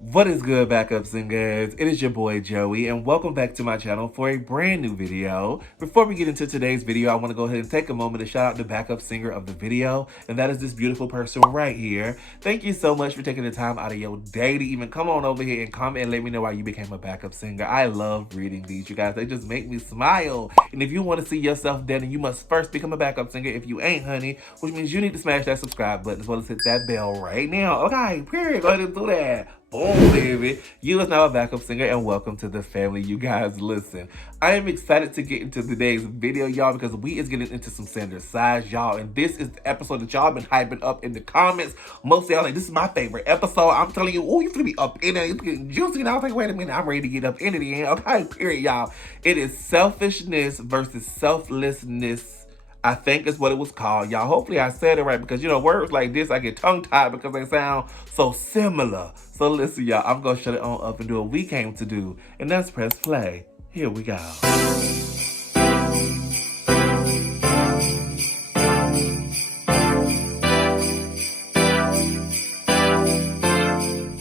What is good, backup singers? It is your boy Joey, and welcome back to my channel for a brand new video. Before we get into today's video, I want to go ahead and take a moment to shout out the backup singer of the video, and that is this beautiful person right here. Thank you so much for taking the time out of your day to even come on over here and comment and let me know why you became a backup singer. I love reading these, you guys. They just make me smile. And if you want to see yourself done, then you must first become a backup singer if you ain't, honey, which means you need to smash that subscribe button as well as hit that bell right now. Okay, period. Go ahead and do that. Boom, baby. You is now a backup singer, and welcome to the family. You guys, listen. I am excited to get into today's video, y'all, because we is getting into some standard size, y'all. And this is the episode that y'all been hyping up in the comments. Most of y'all like, this is my favorite episode. I'm telling you, oh, you gonna be up in it. It's getting juicy. And I was like, wait a minute, I'm ready to get up in it again. Okay, period, y'all. It is selfishness versus selflessness. I think is what it was called, y'all. Hopefully I said it right because, you know, words like this, I get tongue-tied because they sound so similar. So listen, y'all, I'm going to shut it on up and do what we came to do, and that's press play. Here we go.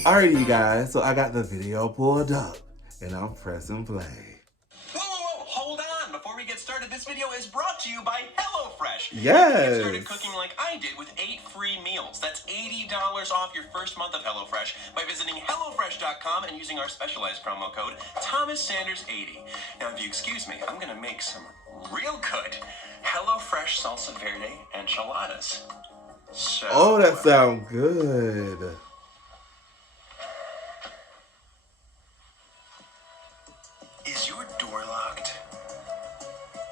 Alrighty, you guys, so I got the video pulled up, and I'm pressing play. Hold on. Before we get started, this video is brought to you by HelloFresh. Yes. Get started cooking like I did with 8 free meals. That's $80 off your first month of HelloFresh by visiting HelloFresh.com and using our specialized promo code ThomasSanders80. Now, if you excuse me, I'm going to make some real good HelloFresh salsa verde enchiladas. So, oh, that sounds good. Is your door locked?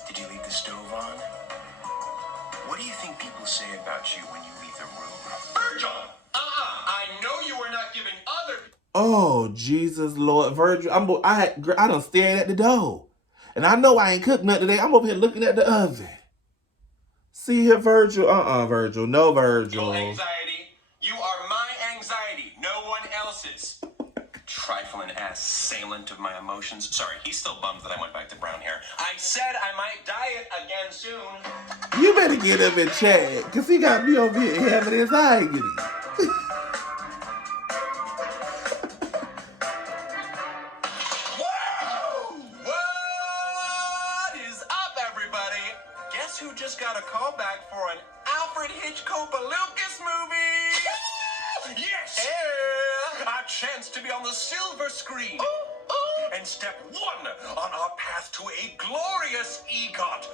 Did you leave the stove on? What do you think people say about you when you leave the room? Virgil! I know you are not giving other... Oh, Jesus, Lord. Virgil, I done stared at the door. And I know I ain't cooked nothing today. I'm over here looking at the oven. See here, Virgil? Virgil. No, Virgil. No anxiety. You are my anxiety, no one else's. Trifling ass assailant of my emotions. Sorry, he's still bummed that I went back to brown hair. I said I might diet again soon. You better get him in check, because he got me over here having anxiety. Whoa! What is up, everybody? Guess who just got a call back for an Alfred Hitchcock Lucas movie? Yes! A chance to be on the silver screen. And step 1 on our path to a glorious EGOT.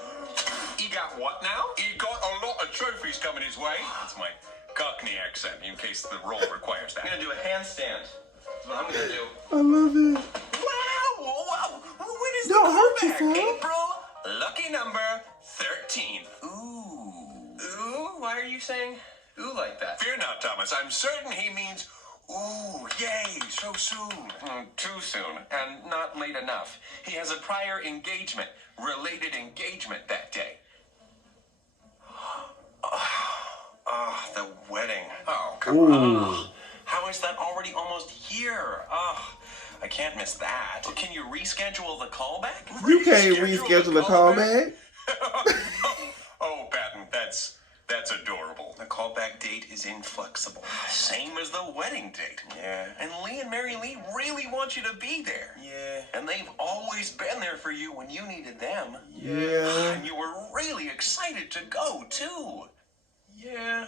EGOT what now? He got a lot of trophies coming his way. That's my Cockney accent, in case the role requires that. I'm gonna do a handstand. That's what I'm gonna do. I love it. Wow! When is Don't the hurt callback? yourself. April, lucky number 13. Ooh, why are you saying ooh like that? Fear not, Thomas. I'm certain he means ooh, yay, so soon. Too soon, and not late enough. He has a prior engagement, related engagement that day. The wedding. Oh, come on. How is that already almost here? I can't miss that. Can you reschedule the callback? You can't reschedule a callback. Oh, Patton, that's adorable. The callback date is inflexible. Same as the wedding date. Yeah. And Lee and Mary Lee really want you to be there. Yeah. And they've always been there for you when you needed them. Yeah. And you were really excited to go, too. Yeah.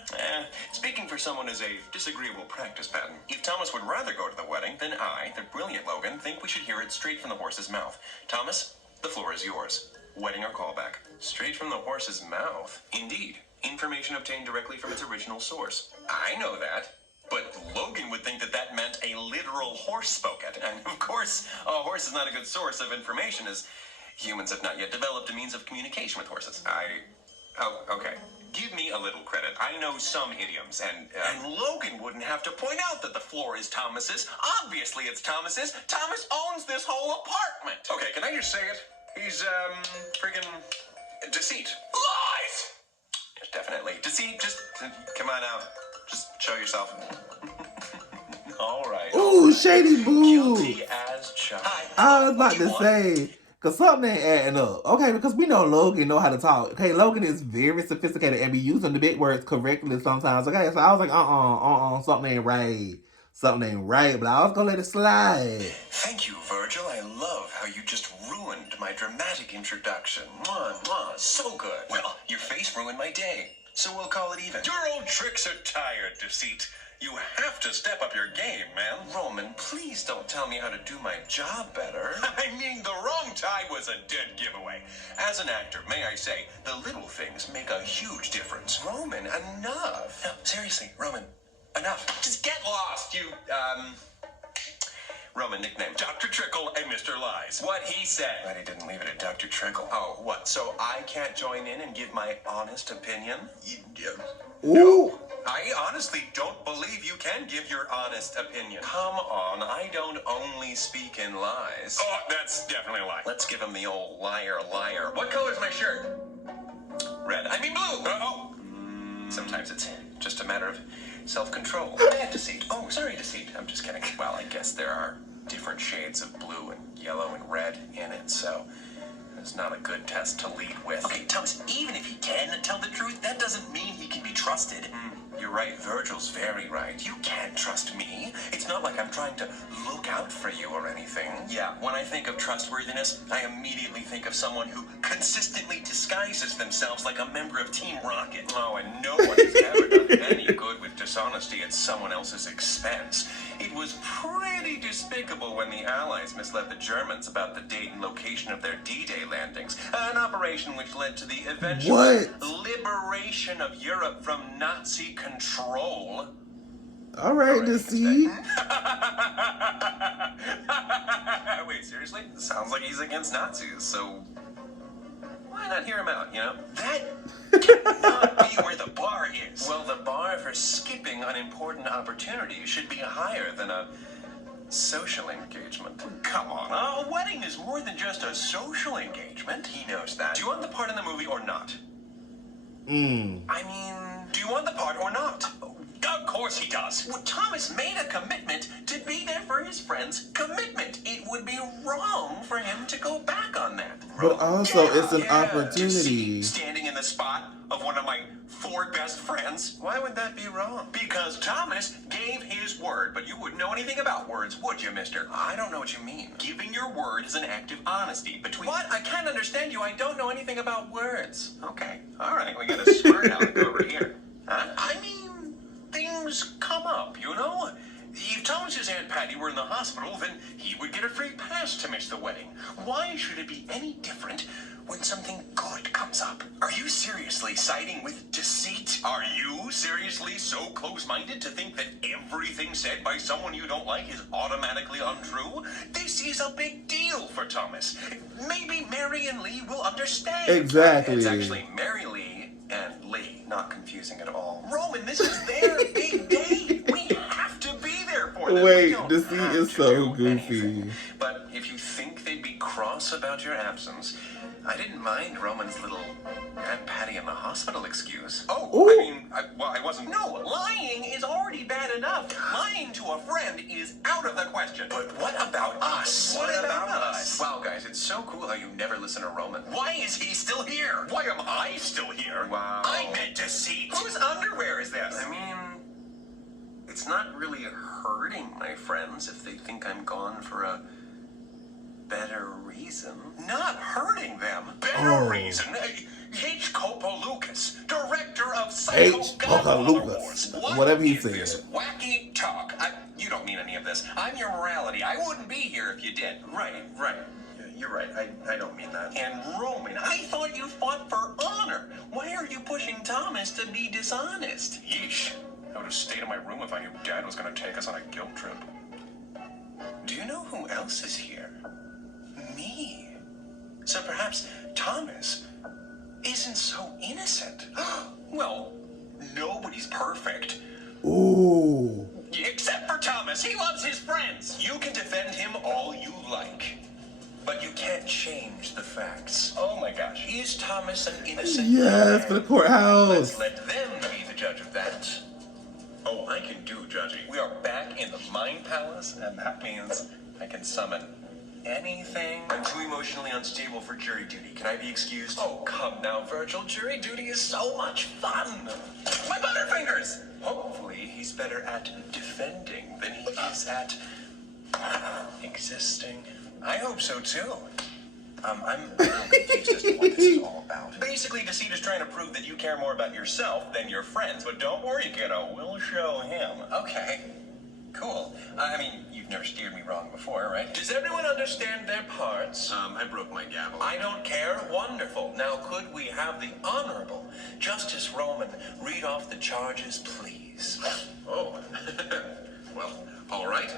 Speaking for someone as a disagreeable practice, Patton, if Thomas would rather go to the wedding, then I, the brilliant Logan, think we should hear it straight from the horse's mouth. Thomas, the floor is yours. Wedding or callback? Straight from the horse's mouth? Indeed. Information obtained directly from its original source. I know that. But Logan would think that that meant a literal horse spoke it. And of course, a horse is not a good source of information, as humans have not yet developed a means of communication with horses. Oh, okay. Give me a little credit. I know some idioms, and Logan wouldn't have to point out that the floor is Thomas's. Obviously it's Thomas's. Thomas owns this whole apartment. Okay, can I just say it? He's, friggin' deceit. Lies! Yes, definitely. Deceit, just, come on out. Just show yourself. All right. Ooh, shady boo. Guilty as charged. I was about to say, because something ain't adding up. Okay, because we know Logan know how to talk. Okay, Logan is very sophisticated and be using the big words correctly sometimes. Okay, so I was like, something ain't right. something ain't right, but I was gonna let it slide. Thank you, Virgil. I love how you just ruined my dramatic introduction. Mwah, mwah, so good. Well, your face ruined my day, so we'll call it even. Your old tricks are tired, Deceit. You have to step up your game, man. Roman, please don't tell me how to do my job better. I mean, the wrong tie was a dead giveaway. As an actor, may I say, the little things make a huge difference. Roman, enough. No, seriously, Roman, enough. Just get lost, you, Roman nickname, Dr. Trickle and Mr. Lies. What he said. But he didn't leave it at Dr. Trickle. Oh, what? So I can't join in and give my honest opinion? No. I honestly don't believe you can give your honest opinion. Come on, I don't only speak in lies. Oh, that's definitely a lie. Let's give him the old liar, liar. What color's my shirt? Red. I mean blue. Oh. Sometimes it's just a matter of self-control. Bad Deceit. Oh, sorry, Deceit. I'm just kidding. Well, I guess there are different shades of blue and yellow and red in it, so it's not a good test to lead with. Okay, Thomas, even if he can tell the truth, that doesn't mean he can be trusted. You're right, Virgil's very right. You can't trust me. It's not like I'm trying to look out for you or anything. Yeah, when I think of trustworthiness, I immediately think of someone who consistently disguises themselves like a member of Team Rocket. Oh, and no one has ever done any good with dishonesty at someone else's expense. It was pretty despicable when the Allies misled the Germans about the date and location of their D-Day landings, an operation which led to the eventual liberation of Europe from Nazi control. All right, Deceit. Wait, seriously? Sounds like he's against Nazis, so why not hear him out, you know? That cannot be where the bar is. Well, the bar for skipping unimportant opportunities should be higher than a social engagement. Come on, a wedding is more than just a social engagement. He knows that. Do you want the part in the movie or not? I mean, do you want the part or not? Of course he does. Well, Thomas made a commitment to be there for his friend's commitment. It would be wrong for him to go back on that. But also, it's an opportunity. Standing in the spot of one of my 4 best friends. Why would that be wrong? Because Thomas gave his word, but you wouldn't know anything about words, would you, mister? I don't know what you mean. Giving your word is an act of honesty between... What? I can't understand you. I don't know anything about words. Okay. All right. We got a smart aleck over here. Huh? I mean, things come up, you know? If Thomas's Aunt Patty were in the hospital, then he would get a free pass to miss the wedding. Why should it be any different when something good comes up? Are you seriously siding with Deceit? Are you seriously so close-minded to think that everything said by someone you don't like is automatically untrue? This is a big deal for Thomas. Maybe Mary and Lee will understand. Exactly. It's actually Mary Lee and Lee, not confusing at all. Roman, this is their big day. We have to be there for them. Wait, Deceit is so goofy. Anything. But if you think they'd be cross about your absence, I didn't mind Roman's little Aunt Patty in the hospital excuse. Oh, Ooh. I mean, I wasn't... No, lying is already bad enough. Lying to a friend is out of the question. But what about us? What about us? Wow, guys, it's so cool how you never listen to Roman. Why is he still here? Why am I still here? Wow. I meant Deceit. Whose underwear is this? I mean, it's not really hurting my friends if they think I'm gone for a better reason. Not hurting them. Better reason. H. Copa Lucas, director of Psycho Godfather Wars. Whatever he is said. This wacky talk. You don't mean any of this. I'm your morality. I wouldn't be here if you did. Right. You're right. I don't mean that. And Roman, I thought you fought for honor. Why are you pushing Thomas to be dishonest? Yeesh. I would have stayed in my room if I knew Dad was going to take us on a guilt trip. Do you know who else is here? Me. So perhaps Thomas isn't so innocent. Well, nobody's perfect. Ooh. Except for Thomas. He loves his friends. You can defend him all you like, but you can't change the facts. Oh my gosh. Is Thomas an innocent Yes, man? for the courthouse. Let's let them be the judge of that. Oh, I can do judging. We are back in the Mind Palace, and that means I can summon anything? I'm too emotionally unstable for jury duty. Can I be excused? Oh, come now, Virgil. Jury duty is so much fun. My butterfingers! Hopefully, he's better at defending than he is at existing. I hope so, too. I'm a little confused as to what this is all about. Basically, Deceit is trying to prove that you care more about yourself than your friends. But don't worry, kiddo. We'll show him. Okay. Cool. I mean, you've never steered me wrong before, right? Does everyone understand their parts? I broke my gavel. I don't care. Wonderful. Now, could we have the Honorable Justice Roman read off the charges, please? Oh. Well, all right.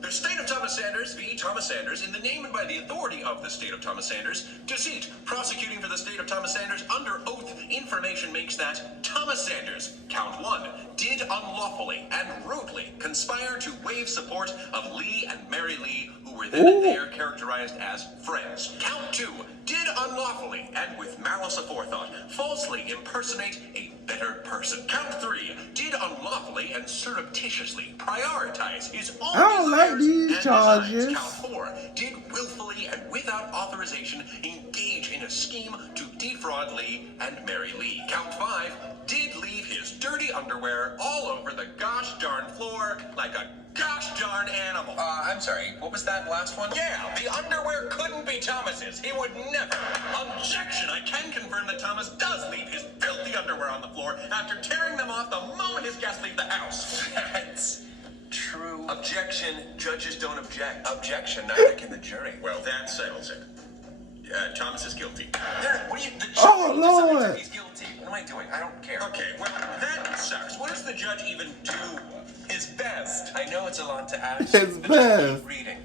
The State of Thomas Sanders v. Thomas Sanders, in the name and by the authority of the State of Thomas Sanders, Deceit, prosecuting for the State of Thomas Sanders under oath, information makes that Thomas Sanders, count 1, did unlawfully and rudely conspire to waive support of Lee and Mary Lee, who were then and there characterized as friends. Count 2, did unlawfully and with malice aforethought falsely impersonate a better person. Count 3, did unlawfully and surreptitiously prioritize his own desires these charges. Count 4, did willfully and without authorization engage in a scheme to defraud Lee and Mary Lee. Count 5, did leave his dirty underwear all over the gosh darn floor like a gosh darn animal. I'm sorry, what was that last one? Yeah, the underwear couldn't be Thomas's. He would never. Objection! I can confirm that Thomas does leave his filthy underwear on the floor after tearing them off the moment his guests leave the house. That's true. Objection. Judges don't object. Objection. Neither can the jury. Well, that settles it. Thomas is guilty. What are you? The Oh, Lord. He's guilty. What am I doing? I don't care. Okay, well, that sucks. What does the judge even do? His best. I know it's a lot to ask. His but best. just keep reading.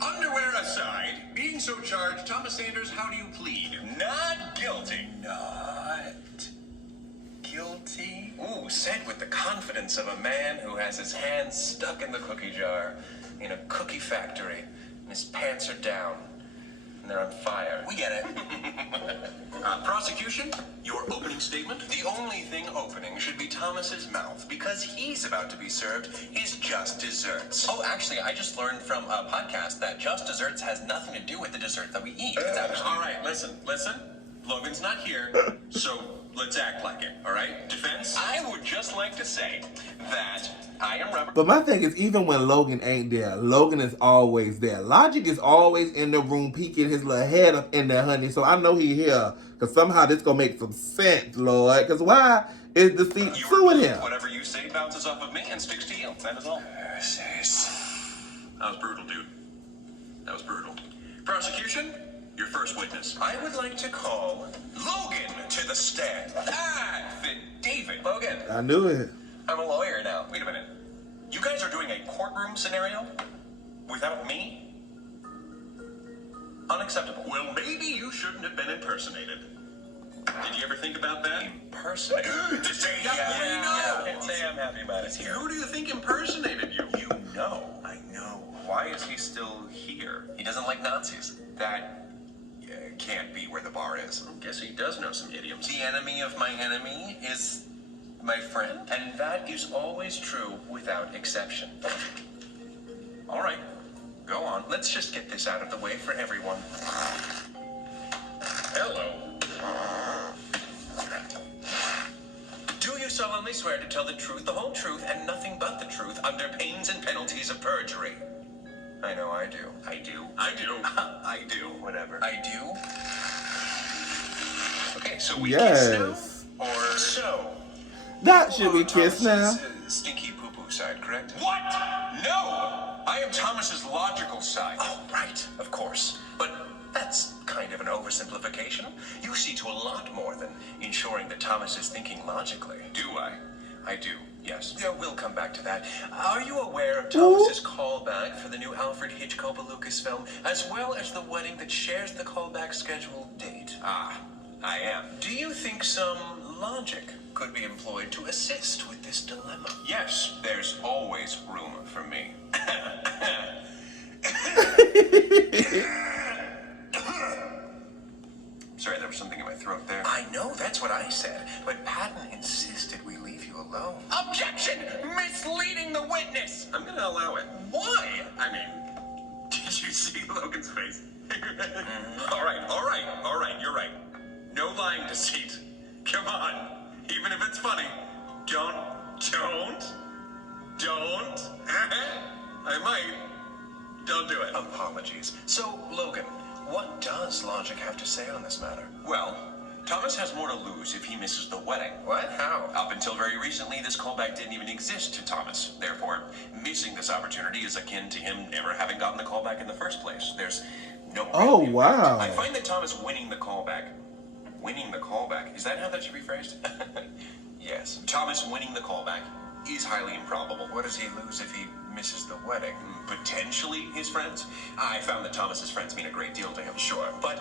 Underwear aside, being so charged, Thomas Sanders, how do you plead? Not guilty. Not guilty? Ooh, said with the confidence of a man who has his hands stuck in the cookie jar in a cookie factory, and his pants are down, and they're on fire. We get it. Prosecution, your opening statement? The only thing opening should be Thomas's mouth, because he's about to be served his just desserts. Oh, actually, I just learned from a podcast that just desserts has nothing to do with the dessert that we eat. All right, listen. Logan's not here, so let's act like it, all right? Defense? I would just like to say that I am rubber. But my thing is, even when Logan ain't there, Logan is always there. Logic is always in the room peeking his little head up in there, honey. So I know he here, because somehow this gonna make some sense, Lord. Because why is Deceit suing him? Whatever you say bounces off of me and sticks to you. That is all. That was brutal, dude. That was brutal. Prosecution, your first witness. I would like to call Logan to the stand. David. Logan. I knew it. I'm a lawyer now. Wait a minute. You guys are doing a courtroom scenario without me? Unacceptable. Well, maybe you shouldn't have been impersonated. Did you ever think about that? Impersonated? I can't say I'm happy about it here. Who do you think impersonated you? You know. I know. Why is he still here? He doesn't like Nazis. That can't be where the bar is. I guess he does know some idioms. The enemy of my enemy is my friend. And that is always true without exception. All right, go on. Let's just get this out of the way for everyone. Hello. Do you solemnly swear to tell the truth, the whole truth, and nothing but the truth under pains and penalties of perjury? I know I do. I do. I do. Whatever. I do? Okay, so we kiss now? Or so? That should be kissed now. Stinky poo-poo side, correct? What? No! I am Thomas's logical side. Oh, right. Of course. But that's kind of an oversimplification. You see to a lot more than ensuring that Thomas is thinking logically. Do I? I do, yes. Yeah, we'll come back to that. Are you aware of Thomas's callback for the new Alfred Hitchcock Lucas film, as well as the wedding that shares the callback scheduled date? Ah, I am. Do you think some logic could be employed to assist with this dilemma? Yes, there's always room for me. Sorry, there was something in my throat there. I know, that's what I said, but Patton insisted we leave you alone. Objection! Misleading the witness! Yes, I'm gonna allow it. Why? I mean, did you see Logan's face? All right, you're right. No lying deceit. Come on, even if it's funny. Don't. I might. Don't do it. Apologies. So, Logan, what does logic have to say on this matter? Well, Thomas has more to lose if he misses the wedding. What? How? Up until very recently, this callback didn't even exist to Thomas. Therefore, missing this opportunity is akin to him never having gotten the callback in the first place. There's no Oh, real impact. wow. I find that Thomas winning the callback, is that how that should be phrased? Yes. Thomas winning the callback is highly improbable. What does he lose if he misses the wedding? Potentially his friends. I found that Thomas's friends mean a great deal to him. Sure. But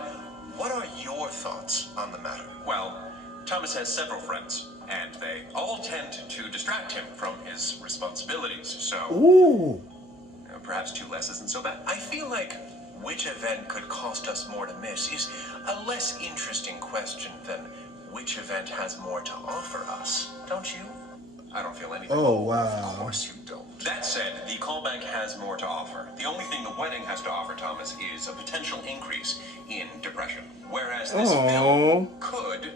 what are your thoughts on the matter? Well, Thomas has several friends, and they all tend to distract him from his responsibilities, so Ooh. Perhaps 2 less isn't so bad. I feel like which event could cost us more to miss is a less interesting question than which event has more to offer us, don't you? I don't feel anything. Oh, wow. Of course you don't. That said, the callback has more to offer. The only thing the wedding has to offer Thomas is a potential increase in depression. Whereas this film could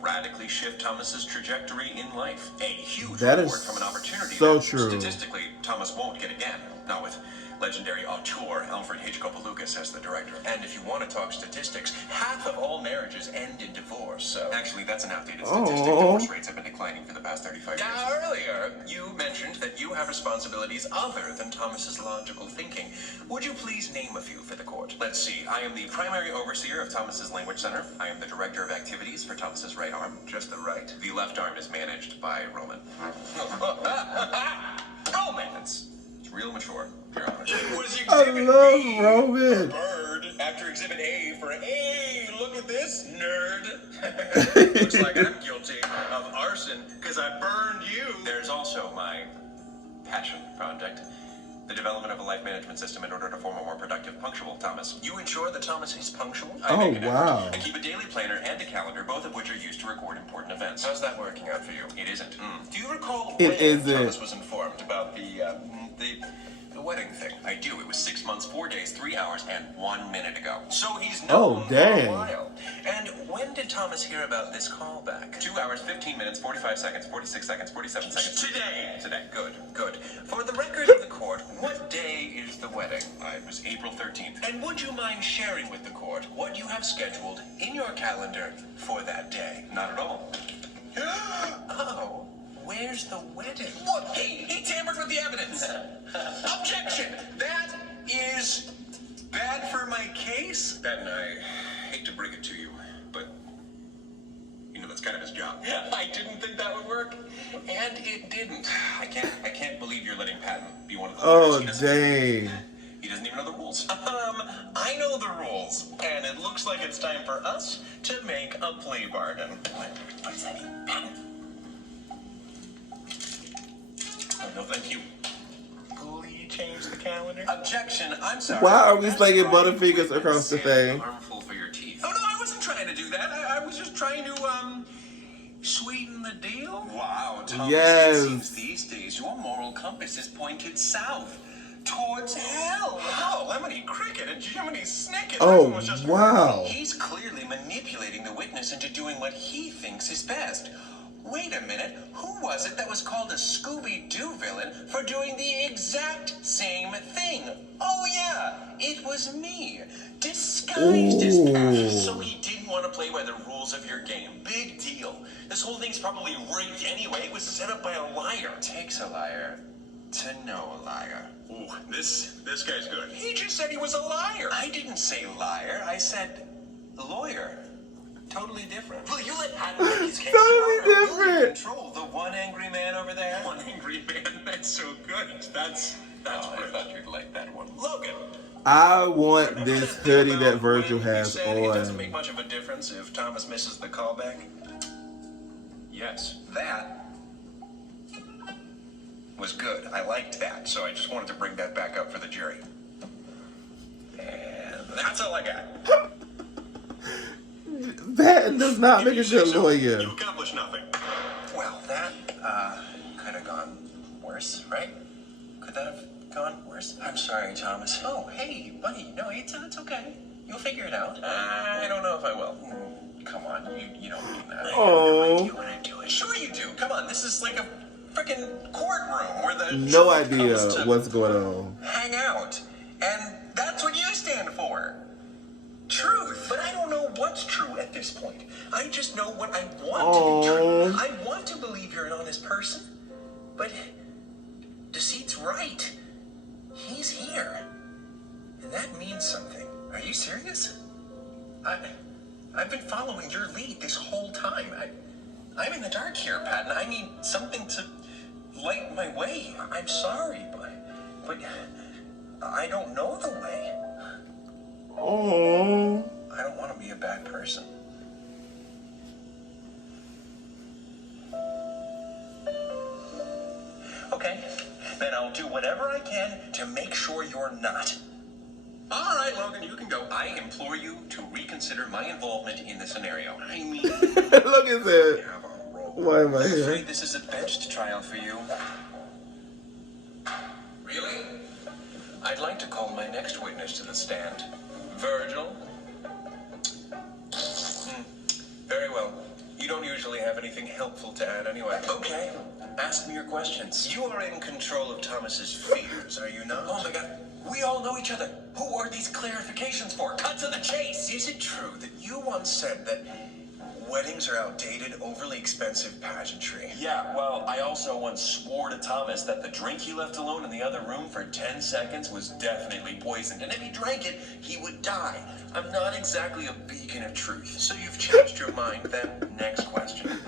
radically shift Thomas's trajectory in life. A huge reward from an opportunity so that true. Statistically, Thomas won't get again. Not with legendary auteur Alfred Hitchcock Lucas as the director. And if you want to talk statistics, half of all marriages end in divorce, so... Actually, that's an outdated statistic. Divorce rates have been declining for the past 35 years. Earlier, you mentioned that you have responsibilities other than Thomas's logical thinking. Would you please name a few for the court? Let's see. I am the primary overseer of Thomas's Language Center. I am the director of activities for Thomas's right arm. Just the right? The left arm is managed by Roman. Roman! It's real mature, Your Honor. It was Exhibit B Roman. for bird after Exhibit A for, hey, look at this, nerd. Looks like I'm guilty of arson because I burned you. There's also my passion project. The development of a life management system in order to form a more productive, punctual Thomas. You ensure that Thomas is punctual? I make an effort. I keep a daily planner and a calendar, both of which are used to record important events. How's that working out for you? It isn't. Do you recall when Thomas was informed about the wedding thing? I do. It was 6 months, 4 days, 3 hours, and 1 minute ago. So he's known for a while. And when did Thomas hear about this callback? 2 hours, 15 minutes, 45 seconds, 46 seconds, 47 seconds. Today. Good. For the record of the court, what day is the wedding? It was April 13th. And would you mind sharing with the court what you have scheduled in your calendar for that day? Not at all. Oh. Where's the wedding? What? He tampered with the evidence. Objection! That is bad for my case. Ben, I hate to bring it to you, but you know that's kind of his job. I didn't think that would work, and it didn't. I can't believe you're letting Patton be one of the lawyers. Dang. He doesn't even know the rules. I know the rules, and it looks like it's time for us to make a plea bargain. What does that mean, Patton? Oh, no, thank you. Will you change the calendar? Objection, I'm sorry. Why are we slinging Butterfingers across the thing? Armful for your teeth. Oh, no, I wasn't trying to do that. I was just trying to, sweeten the deal. Wow, Thomas, it seems these days your moral compass is pointed south. Towards hell. Oh, Lemony Cricket and Jiminy Snicket. Oh, wow. He's clearly manipulating the witness into doing what he thinks is best. Wait a minute, who was it that was called a Scooby-Doo villain for doing the exact same thing? Oh yeah, it was me. Disguised as passion. So he didn't want to play by the rules of your game. Big deal. This whole thing's probably rigged anyway. It was set up by a liar. Takes a liar to know a liar. Ooh, this guy's good. He just said he was a liar. I didn't say liar. I said lawyer. Totally different. Will you let Patton make his case? Totally different. Will you control the one angry man over there? One angry man? That's so good. That's I thought you'd like that one. Logan. I want this hoodie that Virgil has on. It doesn't make much of a difference if Thomas misses the callback. Yes, that was good. I liked that, so I just wanted to bring that back up for the jury. And that's all I got. That does not make a good lawyer. You accomplished nothing. Well, that could have gone worse, right? Could that have gone worse? I'm sorry, Thomas. Oh, hey, buddy. No, it's okay. You'll figure it out. I don't know if I will. Come on, you don't mean that. I have no idea what I'm doing. Sure you do. Come on, this is like a freaking courtroom where the No idea what's going on. hang out. And that's what you stand for. Truth. But I don't know what's true at this point. I just know what I want to be true. I want to believe you're an honest person. But Deceit's right. He's here. And that means something. Are you serious? I've been following your lead this whole time. I'm in the dark here, Patton. I need something to light my way. I'm sorry, but I don't know the way. Oh. I don't want to be a bad person. Okay, then I'll do whatever I can to make sure you're not. All right, Logan, you can go. I implore you to reconsider my involvement in the scenario. I mean, Look at that. Why am I I'm here? afraid this is a benched trial for you. Really? I'd like to call my next witness to the stand. Virgil? Very well. You don't usually have anything helpful to add anyway. Okay. Ask me your questions. You are in control of Thomas's fears, are you not? Oh my god. We all know each other. Who are these clarifications for? Cut to the chase. Is it true that you once said that weddings are outdated, overly expensive pageantry? Yeah, well, I also once swore to Thomas that the drink he left alone in the other room for 10 seconds was definitely poisoned, and if he drank it, he would die. I'm not exactly a beacon of truth. So you've changed your mind then? Next question.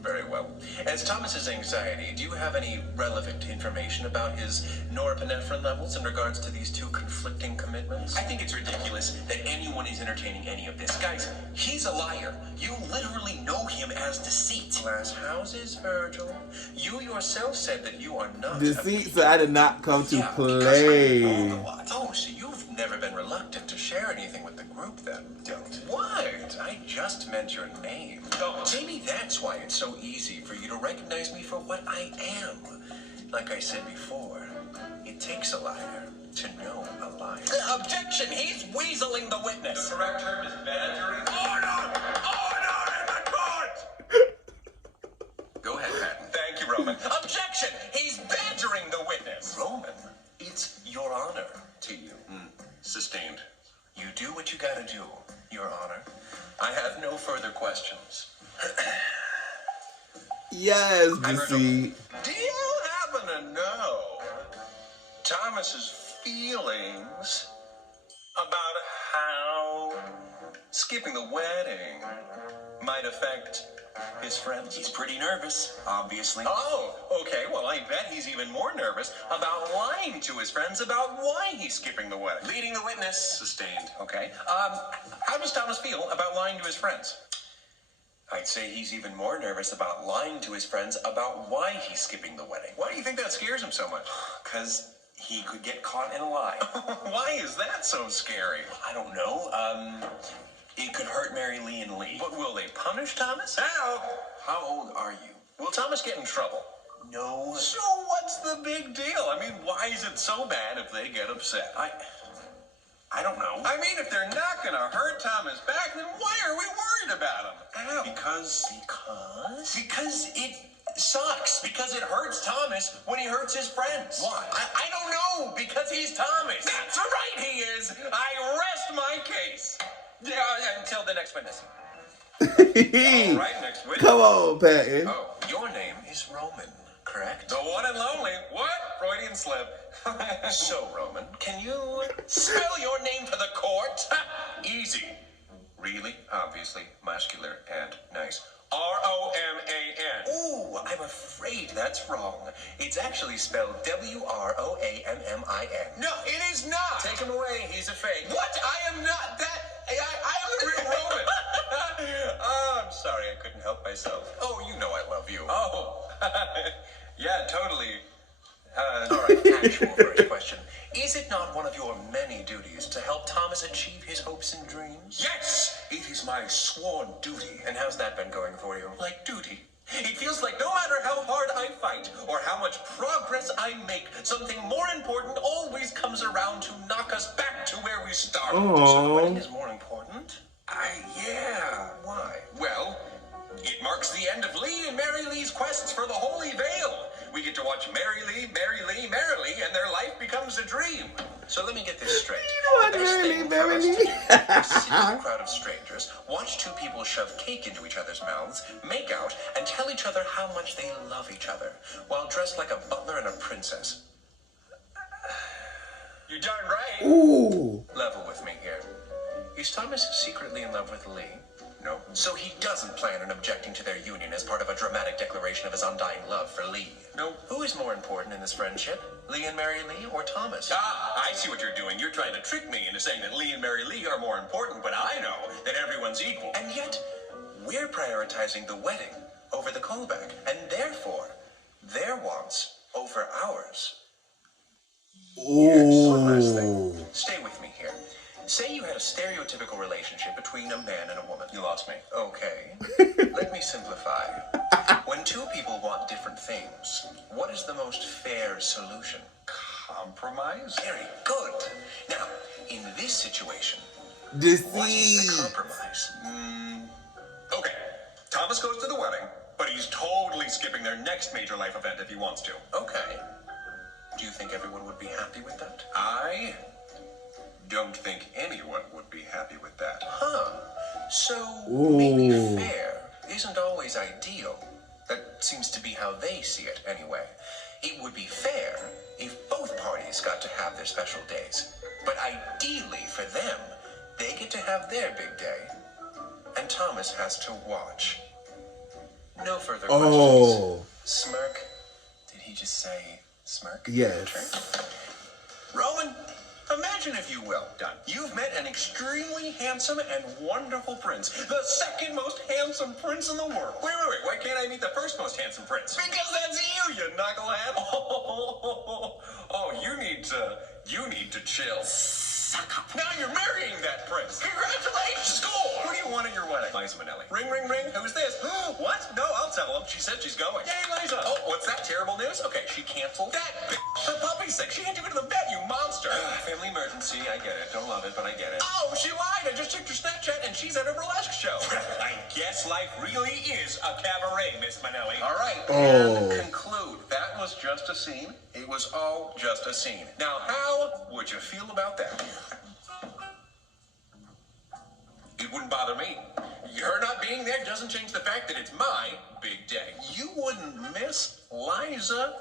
Very well. As Thomas's anxiety, do you have any relevant information about his norepinephrine levels in regards to these two conflicting commitments? I think it's ridiculous that anyone is entertaining any of this. Guys, he's a liar. You literally know him as Deceit. Glass houses, Virgil. You yourself said that you are not Deceit, so I did not come to Yeah, play. Oh, so you've never been reluctant to share anything with the group then? Don't. What? I just meant your name. Don't. Maybe that's why it's so easy for you to recognize me for what I am. Like I said before, it takes a liar to know a liar. Objection! He's weaseling the witness. The correct term is badgering. Order! Order in the court! Go ahead, Patton. Thank you, Roman. Objection! He's badgering the witness. Roman, it's your honor to you. Sustained. You do what you gotta do, Your Honor. I have no further questions. Yes, Deceit. Do you happen to know Thomas's feelings about how skipping the wedding might affect his friends? He's pretty nervous, obviously. Oh, okay. Well, I bet he's even more nervous about lying to his friends about why he's skipping the wedding. Leading the witness. Sustained. Okay. How does Thomas feel about lying to his friends? I'd say he's even more nervous about lying to his friends about why he's skipping the wedding. Why do you think that scares him so much? Because he could get caught in a lie. Why is that so scary? I don't know. It could hurt Mary Lee and Lee. But will they punish Thomas? How old are you? Will Thomas get in trouble? No. So what's the big deal? I mean, why is it so bad if they get upset? I don't know. I mean, if they're not gonna hurt Thomas back, then why are we worried about him? Ow. Because it sucks. Because it hurts Thomas when he hurts his friends. Why? I don't know. Because he's Thomas. That's right, he is. I rest my case. Yeah, until the next witness. All right, next witness. Come on, Patton. Oh, your name is Roman, correct? The one and lonely. What? Freudian slip. So, Roman, can you spell your name for the court? Easy. Really, obviously, muscular and nice. R-O-M-A-N. Ooh, I'm afraid that's wrong. It's actually spelled W-R-O-A-M-M-I-N. No, it is not. Take him away. He's a fake. What? I am not that. I am the real Roman. Oh, I'm sorry. I couldn't help myself. Oh, you know I love you. Oh, yeah, totally. All right, actual first question. Is it not one of your many duties to help Thomas achieve his hopes and dreams? Yes! It is my sworn duty. And how's that been going for you? Like duty? It feels like no matter how hard I fight or how much progress I make, something more important always comes around to knock us back to where we started. So the wedding is more important? Yeah. Why? Well, it marks the end of Lee and Mary Lee's quests for the Holy Veil. We get to watch Mary Lee, merrily, and their life becomes a dream. So let me get this straight. The best thing for us to do is sit in a crowd of strangers, watch two people shove cake into each other's mouths, make out, and tell each other how much they love each other, while dressed like a butler and a princess. You're darn right. Ooh. Level with me here. Is Thomas secretly in love with Lee? No. So he doesn't plan on objecting to their union as part of a dramatic declaration of his undying love for Lee? No. Who is more important in this friendship? Lee and Mary Lee or Thomas? Ah, I see what you're doing. You're trying to trick me into saying that Lee and Mary Lee are more important, but I know that everyone's equal. And yet, we're prioritizing the wedding over the callback, and therefore, their wants over ours. Yes. One last thing. Stay with me here. Say you had a stereotypical relationship between a man and a woman. You lost me. Okay. Let me simplify. When two people want different things, what is the most fair solution? Compromise? Very good. Now, in this situation, what is the Deceive. compromise? Okay. Thomas goes to the wedding, but he's totally skipping their next major life event if he wants to. Okay. Do you think everyone would be happy with that? I don't think anyone would be happy with that. So maybe fair isn't always ideal. That seems to be how they see it anyway. It would be fair if both parties got to have their special days. But ideally for them, they get to have their big day. And Thomas has to watch. No further questions. Smirk? Did he just say smirk? Yes. Roman, imagine if you will, you've met an extremely handsome and wonderful prince, the second most handsome prince in the world. Wait, why can't I meet the first most handsome prince? Because that's you knucklehead. Oh, you need to chill. Suck up. Now you're marrying that prince. Congratulations! Score! Who do you want at your wedding? Liza Minnelli. Ring, ring, ring. Who's this? What? No, I'll tell him. She said she's going. Yay, Liza! Oh, what's that? Terrible news? Okay, she canceled. That bitch. Her puppy's sick. She can't even go to the vet, you monster. Family emergency. I get it. Don't love it, but I get it. Oh, she lied. I just checked her Snapchat and she's at a burlesque show. I guess life really is a cabaret, Miss Minnelli. All right. And conclude. That was just a scene. It was all just a scene. Now, how would you feel about that? It wouldn't bother me. Her not being there doesn't change the fact that it's my big day. You wouldn't miss Liza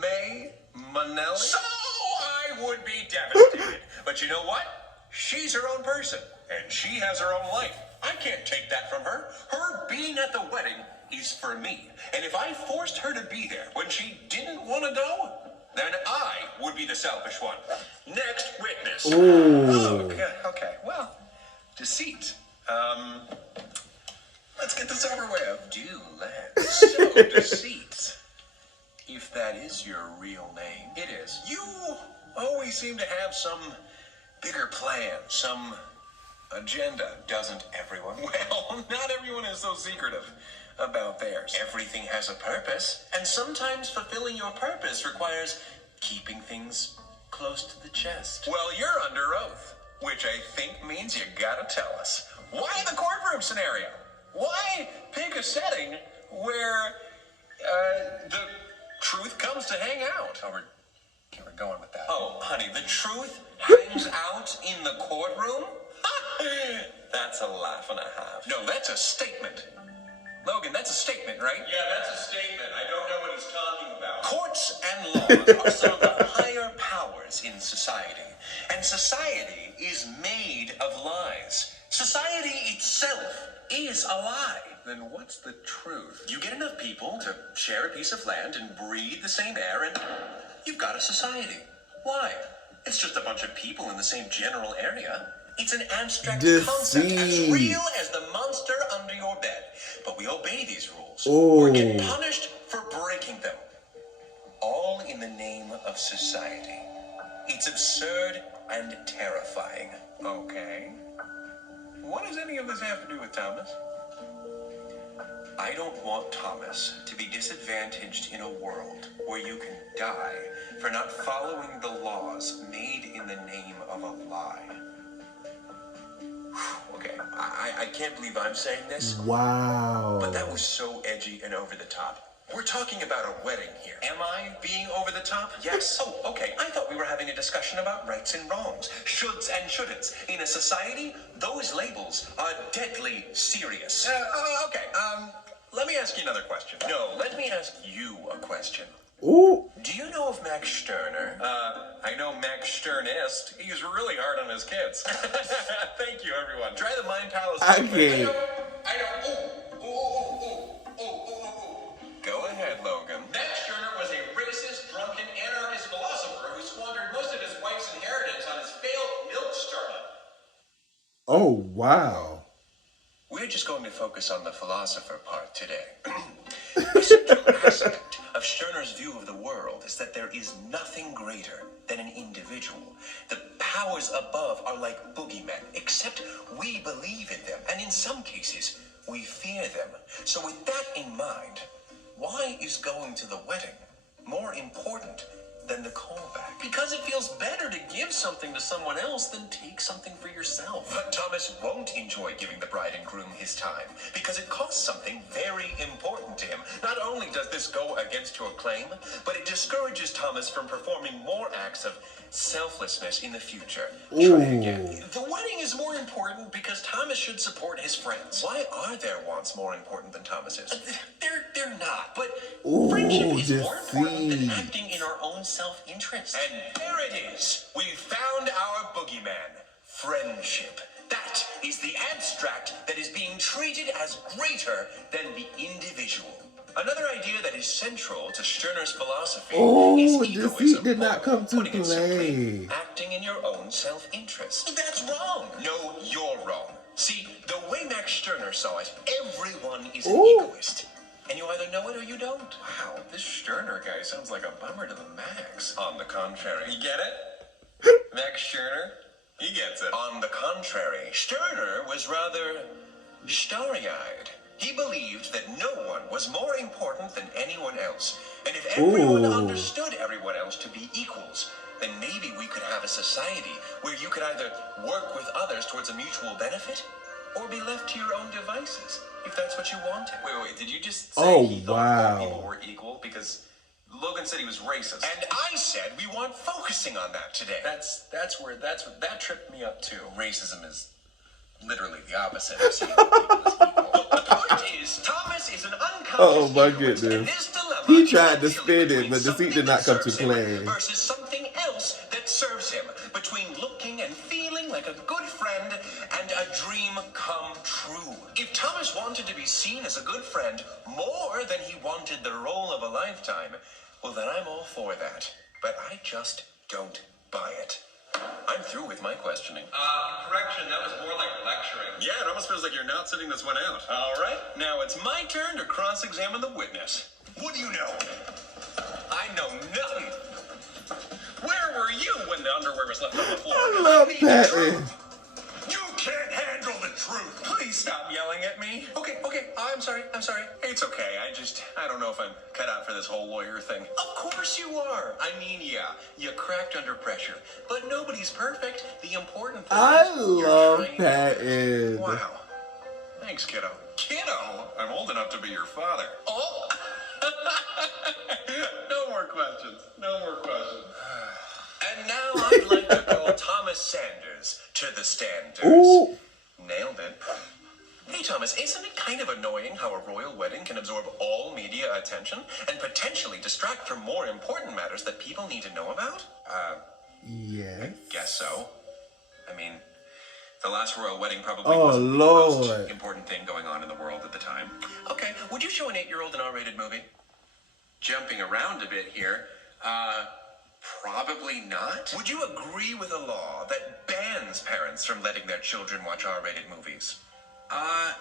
May Minnelli? So I would be devastated. But you know what? She's her own person, and she has her own life. I can't take that from her. Her being at the wedding is for me. And if I forced her to be there when she didn't want to go, then I would be the selfish one. Next witness. Ooh. Okay. Well, deceit. Let's get this over with. Do let's. So, deceit. If that is your real name. It is. You always seem to have some bigger plan, some agenda, doesn't everyone? Well, not everyone is so secretive about theirs. Everything has a purpose, and sometimes fulfilling your purpose requires keeping things close to the chest. Well, you're under oath, which I think means you gotta tell us. Why the courtroom scenario? Why pick a setting where the truth comes to hang out? Oh, we're going with that. Oh, honey, the truth hangs out in the courtroom? That's a laugh and a half. No, that's a statement. Logan, that's a statement, right? Yeah, that's a statement. I don't know what he's talking about. Courts and laws are some of the higher powers in society. And society is made of lies. Society itself is a lie. Then what's the truth? You get enough people to share a piece of land and breathe the same air, and you've got a society. Why? It's just a bunch of people in the same general area. It's an abstract concept as real as the monster under your bed. But we obey these rules or get punished for breaking them. All in the name of society. It's absurd and terrifying. Okay. What does any of this have to do with Thomas? I don't want Thomas to be disadvantaged in a world where you can die for not following the laws made in the name of a lie. Okay, I can't believe I'm saying this, Wow. but that was so edgy and over the top. We're talking about a wedding here. Am I being over the top? Yes. Oh, okay. I thought we were having a discussion about rights and wrongs, shoulds and shouldn'ts. In a society, those labels are deadly serious. Okay. Let me ask you another question. No, let me ask you a question. Ooh. Do you know of Max Stirner? I know Max Sternest. He's really hard on his kids. Thank you, everyone. Try the Mind Palace. I can't. I know. Ooh. Go ahead, Logan. Max Stirner was a racist, drunken, anarchist philosopher who squandered most of his wife's inheritance on his failed milk startup. Oh, wow. We're just going to focus on the philosopher part today. A central aspect of Stirner's view of the world is that there is nothing greater than an individual. The powers above are like boogeymen, except we believe in them, and in some cases, we fear them. So with that in mind, why is going to the wedding more important than the callback? Because it feels better to give something to someone else than take something for yourself. But Thomas won't enjoy giving the bride and groom his time because it costs something very important to him. Not only does this go against your claim, but it discourages Thomas from performing more acts of selflessness in the future. Try again. The wedding is more important because Thomas should support his friends. Why are their wants more important than Thomas's? They're not. But friendship is more important than acting in our own self-interest. And there it is. We found our boogeyman. Friendship. That is the abstract that is being treated as greater than the individual. Another idea that is central to Stirner's philosophy is egoism. Deceit did not come to Putting it simply, play. acting in your own self-interest. That's wrong. No, you're wrong. See, the way Max Stirner saw it, everyone is an egoist. And you either know it or you don't. Wow, this Stirner guy sounds like a bummer to the max. On the contrary. You get it? Max Stirner? He gets it. On the contrary, Stirner was rather starry-eyed. He believed that no one was more important than anyone else. And if everyone understood everyone else to be equals, then maybe we could have a society where you could either work with others towards a mutual benefit or be left to your own devices, if that's what you wanted. Wait, did you just say he thought all people were equal? Because Logan said he was racist. And I said we weren't focusing on that today. That's what that tripped me up too. Racism is literally the opposite of seeing people as equal. The point is, Thomas is an unconscious egoist, and this dilemma He tried to spin it, but deceit did not come to play. Versus something else that serves him, between looking and feeling like a good friend and a dream come true. If Thomas wanted to be seen as a good friend more than he wanted the role of a lifetime, well then I'm all for that. But I just don't buy it. I'm through with my questioning. Correction, that was more like lecturing. Yeah, it almost feels like you're not sitting this one out. All right, now it's my turn to cross-examine the witness. What do you know? I know nothing. Where were you when the underwear was left on the floor? I love that. You can't handle the truth. Please stop yelling at me. Okay. I'm sorry. It's okay. I don't know if I'm cut out for this whole lawyer thing. Of course you are. I mean, yeah, you cracked under pressure. But nobody's perfect. The important thing is you're trying to... Wow. Thanks, kiddo. Kiddo? I'm old enough to be your father. Oh! No more questions. And now I'd like to call Thomas Sanders to the standards. Nailed it. Hey, Thomas, isn't it kind of annoying how a royal wedding can absorb all media attention and potentially distract from more important matters that people need to know about? Yes. I guess so. I mean, the last royal wedding probably wasn't the most important thing going on in the world at the time. Okay, would you show an 8-year-old an R-rated movie? Jumping around a bit here, probably not. Would you agree with a law that bans parents from letting their children watch R-rated movies? I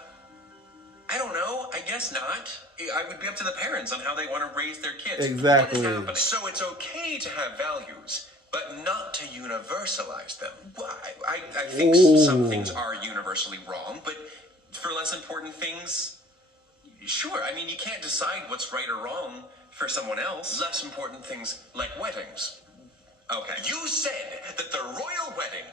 don't know. I guess not. I would be up to the parents on how they want to raise their kids. Exactly. What is happening? So it's okay to have values, but not to universalize them. Well, I think some things are universally wrong, but for less important things, Sure, I mean, you can't decide what's right or wrong for someone else. Less important things like weddings. Okay. You said that the royal wedding,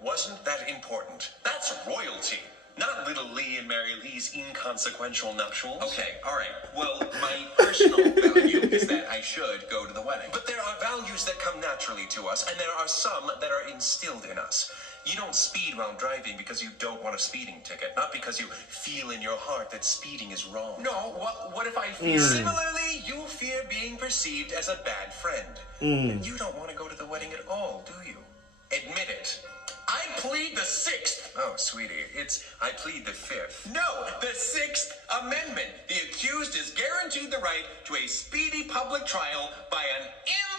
wasn't that important. That's royalty. Not little Lee and Mary Lee's inconsequential nuptials. Okay, alright. Well, my personal value is that I should go to the wedding. But there are values that come naturally to us, and there are some that are instilled in us. You don't speed while driving because you don't want a speeding ticket, not because you feel in your heart that speeding is wrong. No, what if I fear... Similarly, you fear being perceived as a bad friend. And you don't want to go to the wedding at all, do you? Admit it. I plead the 6th. Oh, sweetie, I plead the 5th. No, the 6th Amendment. The accused is guaranteed the right to a speedy public trial by an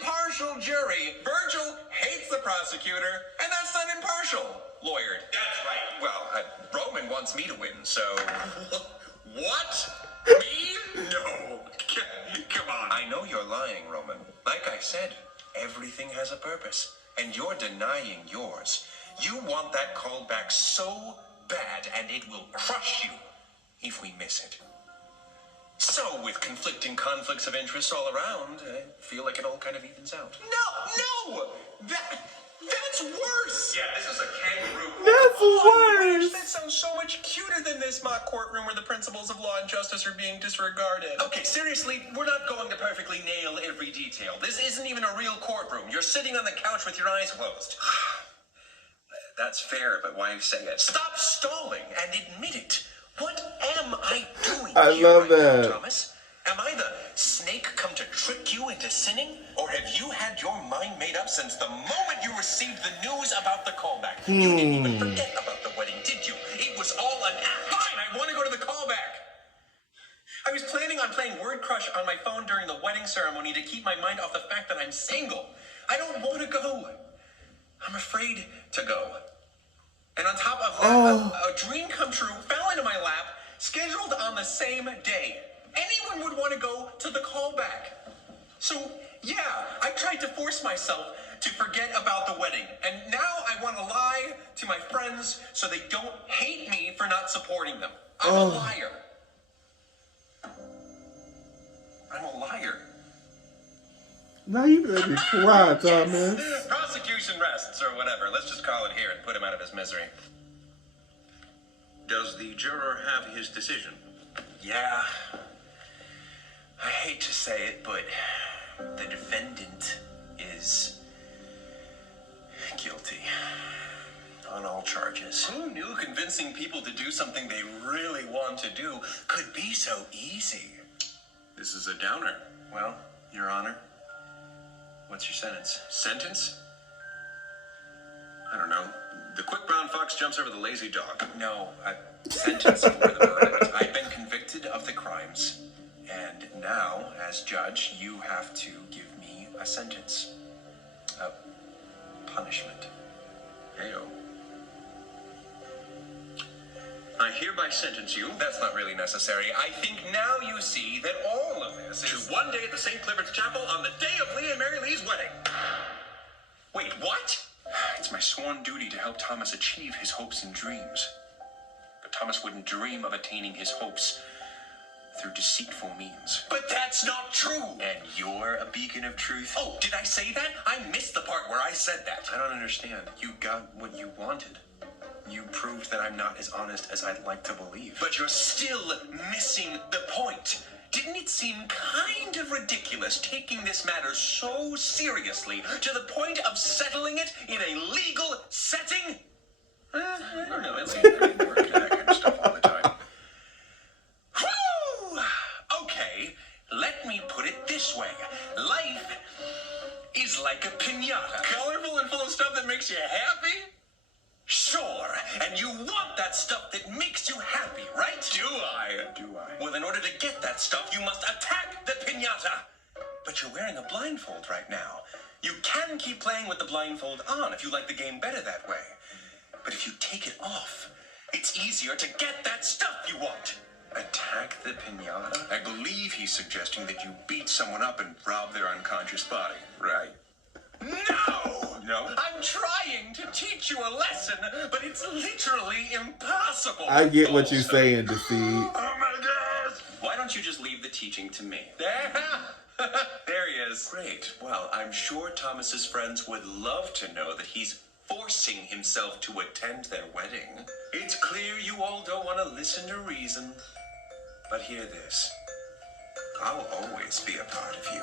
impartial jury. Virgil hates the prosecutor, and that's not impartial. Lawyered. That's right. Well, Roman wants me to win, so... What? Me? No. Come on. I know you're lying, Roman. Like I said, everything has a purpose, and you're denying yours. You want that call back so bad, and it will crush you if we miss it. So, with conflicting conflicts of interest all around, I feel like it all kind of evens out. No! That's worse! Yeah, this is a kangaroo. That's worse. That sounds so much cuter than this mock courtroom where the principles of law and justice are being disregarded. Okay, seriously, we're not going to perfectly nail every detail. This isn't even a real courtroom. You're sitting on the couch with your eyes closed. That's fair, but why say it? Stop stalling and admit it. What am I doing I here love right that. now, Thomas? Am I the snake come to trick you into sinning? Or have you had your mind made up since the moment you received the news about the callback? You didn't even forget about the wedding, did you? It was all an act. Fine, I want to go to the callback. I was planning on playing Word Crush on my phone during the wedding ceremony to keep my mind off the fact that I'm single. I don't want to go. I'm afraid to go. And on top of that, a dream come true fell into my lap, scheduled on the same day. Anyone would want to go to the callback. So, yeah, I tried to force myself to forget about the wedding. And now I want to lie to my friends so they don't hate me for not supporting them. I'm a liar. I'm a liar. Now you made me cry, Thomas. Prosecution rests, or whatever. Let's just call it here and put him out of his misery. Does the juror have his decision? Yeah. I hate to say it, but the defendant is guilty on all charges. Who knew convincing people to do something they really want to do could be so easy? This is a downer. Well, Your Honor, what's your sentence? Sentence? I don't know. The quick brown fox jumps over the lazy dog. No, sentence for the verdict. I've been convicted of the crimes. And now, as judge, you have to give me a sentence. A punishment. Heyo. I hereby sentence you. That's not really necessary. I think now you see that all of this is... To one day at the St. Clifford's Chapel on the day of Lee and Mary Lee's wedding. Wait, what? It's my sworn duty to help Thomas achieve his hopes and dreams. But Thomas wouldn't dream of attaining his hopes through deceitful means. But that's not true! And you're a beacon of truth. Oh, did I say that? I missed the part where I said that. I don't understand. You got what you wanted. You proved that I'm not as honest as I'd like to believe. But you're still missing the point. Didn't it seem kind of ridiculous taking this matter so seriously to the point of settling it in a legal setting? I don't know, it's that kind of stuff all the time. Whew! Okay, let me put it this way. Life is like a piñata. Colorful and full of stuff that makes you happy? Sure, and you want that stuff that makes you happy, right? Do I? Well, in order to get that stuff, you must attack the piñata. But you're wearing a blindfold right now. You can keep playing with the blindfold on if you like the game better that way. But if you take it off, it's easier to get that stuff you want. Attack the piñata? I believe he's suggesting that you beat someone up and rob their unconscious body, right? No! I'm trying to teach you a lesson, but it's literally impossible. I get what you're saying, Deceit. I'm teaching to me. There he is. Great. Well, I'm sure Thomas's friends would love to know that he's forcing himself to attend their wedding. It's clear you all don't want to listen to reason. But hear this. I'll always be a part of you.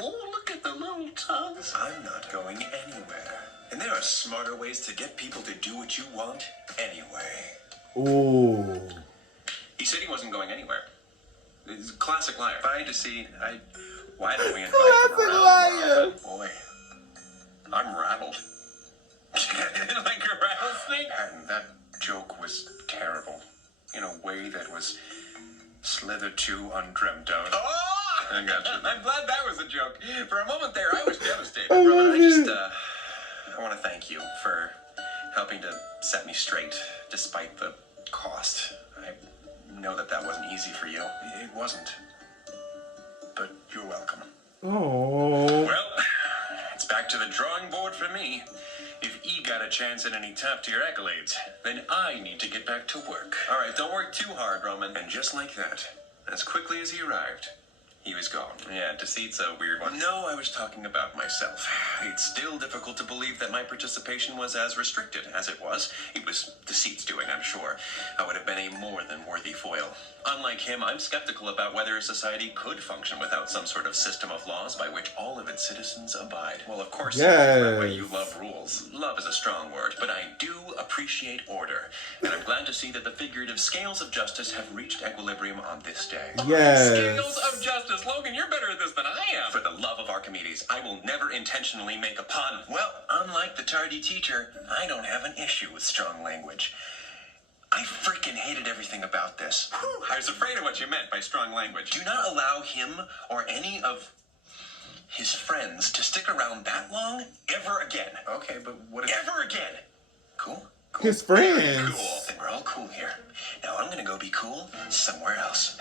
Oh, look at the little tongues. I'm not going anywhere. And there are smarter ways to get people to do what you want anyway. Ooh. He said he wasn't going anywhere. He's a classic liar. Fine to see. Why don't we invite him Classic around liar. more? Boy, I'm rattled. Like a rattlesnake? And that joke was terrible. In a way that was slithered to undreamt of. Oh! I got you. I'm glad that was a joke. For a moment there, I was devastated. Roman, I want to thank you for helping to set me straight, despite the cost. I know that wasn't easy for you. It wasn't. But you're welcome. Oh. Well, it's back to the drawing board for me. If E got a chance at any top-tier accolades, then I need to get back to work. All right, don't work too hard, Roman. And just like that, as quickly as he arrived, he was gone. Yeah, deceit's a weird one. No, I was talking about myself. It's still difficult to believe that my participation was as restricted as it was. It was deceit's doing, I'm sure. I would have been a more than worthy foil. Unlike him, I'm skeptical about whether a society could function without some sort of system of laws by which all of its citizens abide. Well, of course, that way you love rules. Love is a strong word, but I do appreciate order. And I'm glad to see that the figurative scales of justice have reached equilibrium on this day. Yes. Scales of justice. Logan, you're better at this than I am. For the love of Archimedes, I will never intentionally make a pun. Well, unlike the tardy teacher, I don't have an issue with strong language. I freaking hated everything about this. I was afraid of what you meant by strong language. Do not allow him or any of his friends to stick around that long ever again. Okay, but what if... Ever again! Cool? Cool. His friends. Cool. Then we're all cool here. Now I'm gonna go be cool somewhere else.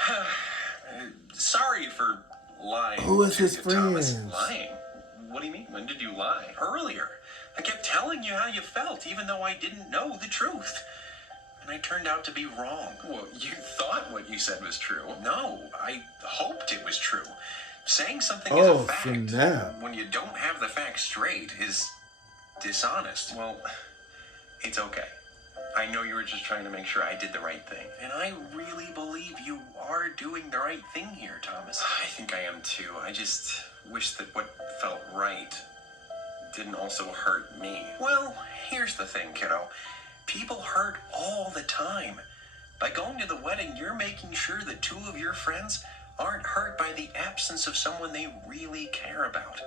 Sorry for lying. Who is his Thomas. friends? Lying? What do you mean? When did you lie? Earlier. I kept telling you how you felt, even though I didn't know the truth. And I turned out to be wrong. Well, you thought what you said was true. No, I hoped it was true. Saying something is a fact snap. when you don't have the facts straight is dishonest. Well, it's okay. I know you were just trying to make sure I did the right thing. And I really believe you are doing the right thing here, Thomas. I think I am too. I just wish that what felt right didn't also hurt me. Well, here's the thing, kiddo. People hurt all the time. By going to the wedding, you're making sure that two of your friends aren't hurt by the absence of someone they really care about.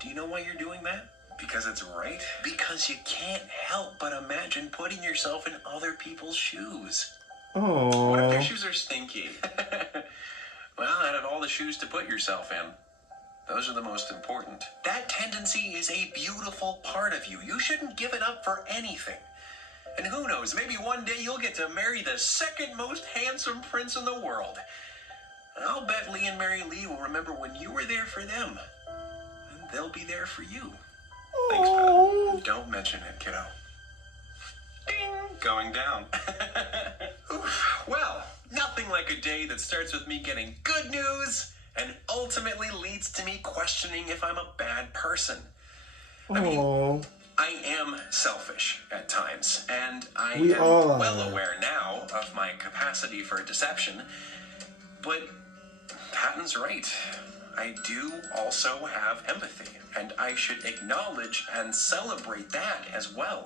Do you know why you're doing that? Because it's right? Because you can't help but imagine putting yourself in other people's shoes. Oh. What if their shoes are stinky? Well, out of all the shoes to put yourself in, those are the most important. That tendency is a beautiful part of you. You shouldn't give it up for anything. And who knows, maybe one day you'll get to marry the second most handsome prince in the world. And I'll bet Lee and Mary Lee will remember when you were there for them. And they'll be there for you. Thanks, pal. Don't mention it, kiddo. Ding! Going down. Oof. Well, nothing like a day that starts with me getting good news and ultimately leads to me questioning if I'm a bad person. I mean, I am selfish at times, and I am well aware now of my capacity for deception, but Patton's right. I do also have empathy, and I should acknowledge and celebrate that as well.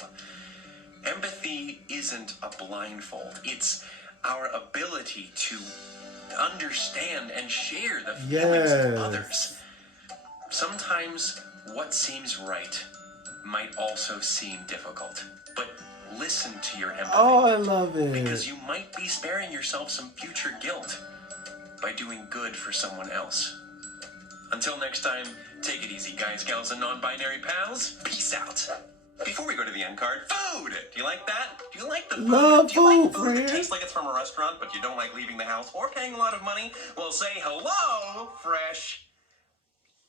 Empathy isn't a blindfold. It's our ability to understand and share the feelings of others. Sometimes what seems right might also seem difficult, but listen to your empathy. Oh, I love it. Because you might be sparing yourself some future guilt by doing good for someone else. Until next time, take it easy, guys, gals, and non-binary pals. Peace out. Before we go to the end card, food! Do you like that? Do you like the food? Love Do you like food, food that friend. tastes like it's from a restaurant, but you don't like leaving the house or paying a lot of money? Well, say hello, fresh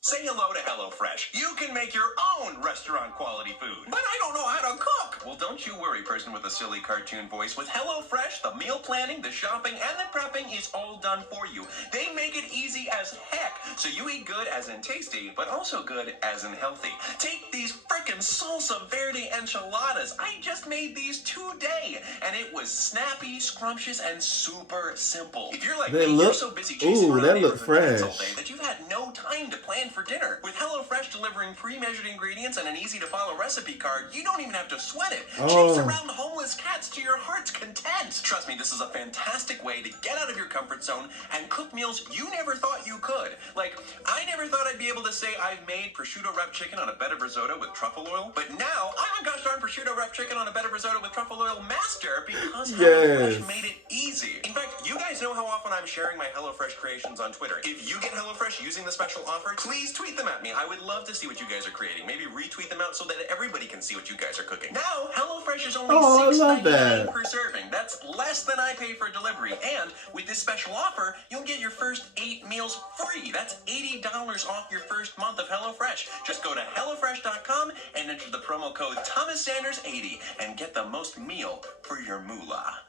Say hello to HelloFresh. You can make your own restaurant-quality food. But I don't know how to cook. Well, don't you worry, person with a silly cartoon voice. With HelloFresh, the meal planning, the shopping, and the prepping is all done for you. They make it easy as heck, so you eat good as in tasty, but also good as in healthy. Take these frickin' salsa verde enchiladas. I just made these today, and it was snappy, scrumptious, and super simple. If you're like They me, look- you're so busy chasing ooh, around that look neighborhood plants all fresh. day that you've had no time to plan for dinner. With HelloFresh delivering pre-measured ingredients and an easy-to-follow recipe card, you don't even have to sweat it. Chase around homeless cats to your heart's content. Trust me, this is a fantastic way to get out of your comfort zone and cook meals you never thought you could. Like, I never thought I'd be able to say I've made prosciutto wrapped chicken on a bed of risotto with truffle oil, but now I'm a gosh darn prosciutto wrapped chicken on a bed of risotto with truffle oil master because HelloFresh Yes. made it easy. In fact, you guys know how often I'm sharing my HelloFresh creations on Twitter. If you get HelloFresh using the special offer, please tweet them at me. I would love to see what you guys are creating. Maybe retweet them out so that everybody can see what you guys are cooking. Now, HelloFresh is only Oh, I love $6.99 that. per serving. That's less than I pay for delivery. And with this special offer, you'll get your first 8 meals free. That's $80 off your first month of HelloFresh. Just go to HelloFresh.com and enter the promo code ThomasSanders80 and get the most meal for your moolah.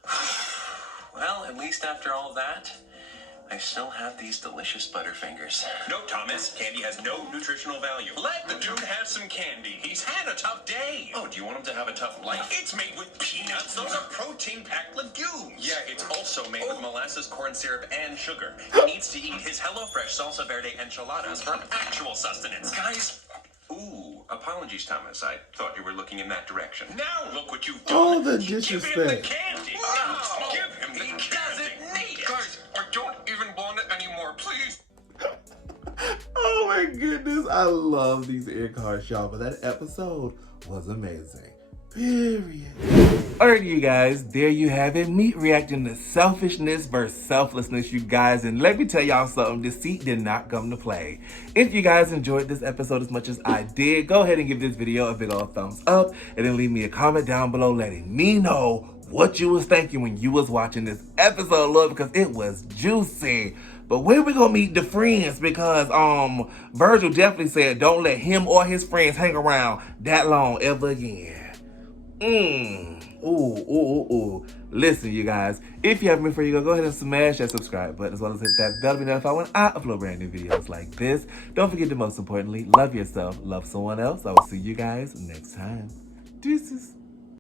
Well, at least after all that, I still have these delicious Butterfingers. No, Thomas. Candy has no nutritional value. Let the dude have some candy. He's had a tough day. Oh, do you want him to have a tough life? It's made with peanuts. Those are protein-packed legumes. Yeah, it's also made with molasses, corn syrup, and sugar. He needs to eat his HelloFresh salsa verde enchiladas for actual sustenance. Guys, ooh, apologies, Thomas. I thought you were looking in that direction. Now look what you've done. Oh, the Give him the disrespect. candy. No, give him the candy. He doesn't need it. Guys, I don't even want it anymore, please. Oh my goodness, I love these ear cards, y'all. But that episode was amazing. Period. Alright, you guys, there you have it. Me reacting to selfishness versus selflessness, you guys. And let me tell y'all something, deceit did not come to play. If you guys enjoyed this episode as much as I did, go ahead and give this video a big old thumbs up. And then leave me a comment down below letting me know what you was thinking when you was watching this episode, Lord, because it was juicy. But where we gonna meet the friends? Because Virgil definitely said don't let him or his friends hang around that long ever again. Ooh. Listen, you guys, if you haven't been before you go ahead and smash that subscribe button as well as hit that bell to be notified when I upload brand new videos like this. Don't forget to most importantly, love yourself, love someone else. I will see you guys next time. Deuces.